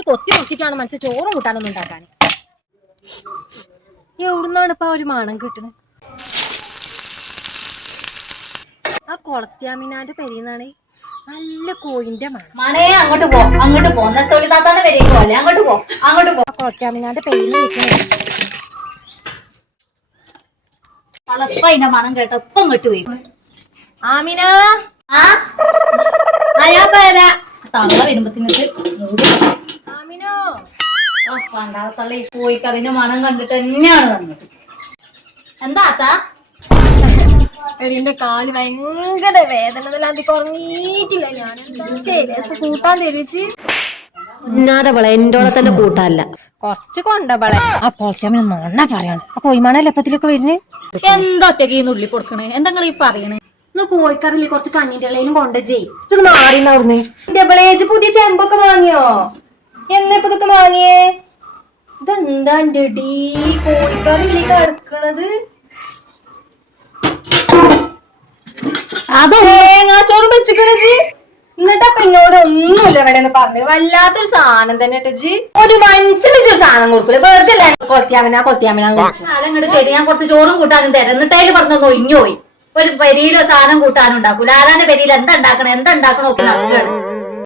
ഇത് കൊത്തി നോക്കിയിട്ടാണ് മനസ്സിൽ ചോറും കൂട്ടാനൊന്നും ഉണ്ടാക്കാൻ. എവിടുന്നാണ് ഇപ്പൊ ഒരു മണം കിട്ടണത്? ആ കൊളത്യാമിനാന്റെ പെരിന്നാണ് നല്ല കോഴിന്റെ മണം. മണേ അങ്ങോട്ട് പോ, അങ്ങോട്ട് പോ. നെത്തോളി താത്താന്റെ പെരേക്ക് പോലെ അങ്ങോട്ട് പോ, അങ്ങോട്ട് പോ. കൊളത്യാമിനാന്റെ പെരിന്ന് കിട്ടണേ തലപ്പ അതിന്റെ മണം കേട്ട ഇപ്പം ഇങ്ങോട്ട് പോയി. ആമിന ആ ഞാൻ പേരാ തള്ള വരുമ്പത്തിനൊക്കെ ആമിനോ തള്ള ഈ പോയിക്ക് അതിന്റെ മണം കണ്ടിട്ട് തന്നെയാണ് വന്നത്. എന്താ എടീന്റെ കാല് ഭയങ്കര വേദന, അധികം ഉറങ്ങിയിട്ടില്ല. ഞാൻ എന്താ ചെയ്യ കൂട്ടാൻ തരിച്ച് ഉന്നാതവളെ എന്റോടെ തന്നെ കൂട്ടല്ല. കൊറച്ച് കൊണ്ടവളെ ആ പോസ്റ്റ്യാമിന് നൊണ്ണ പറയാണ്. ആ കോയിമാണ എപ്പത്തിലൊക്കെ വരുന്നേ. എന്തൊക്കെ ഈ നുള്ളി കൊടുക്കണേ? എന്താ ഈ പറയണേ? ഇന്ന് കോഴിക്കറിയില്ലേ കുറച്ച് കഞ്ഞിന്റെ ഇലയിലും കൊണ്ട ചെയ് മാറിന്ന് അവിടുന്ന്. ഡബിളേജ് പുതിയ ചെമ്പൊക്കെ വാങ്ങിയോ? എന്നിപ്പോ ഇതൊക്കെ വാങ്ങിയേ? ഇതെന്താ ഡി കോഴിക്കറിയില്ലേ കിടക്കണത്? തേങ്ങാച്ചോറ് വെച്ചിക്കണജി. എന്നിട്ടപ്പൊ എന്നോട് ഒന്നുമില്ല ഇവിടെ പറഞ്ഞു. വല്ലാത്തൊരു സാധനം തന്നെ ജി. ഒരു മനസ്സിലൊരു സാധനം കൊടുക്കൂല. വെറുതെ കൊത്തിയാമിനാന്ന് വിളിച്ചു. ഞാൻ കുറച്ച് ചോറും കൂട്ടാനും തരാം. എന്നിട്ടേല് പറഞ്ഞൊന്ന് ഒഴിഞ്ഞു പോയി. ഒരു പെരിയിലോ സാധനം കൂട്ടാനും ഉണ്ടാക്കൂല. ആരാന്റെ പെരിയിൽ എന്താ ഉണ്ടാക്കണോ ഒക്കെ നടക്കുകയാണ്.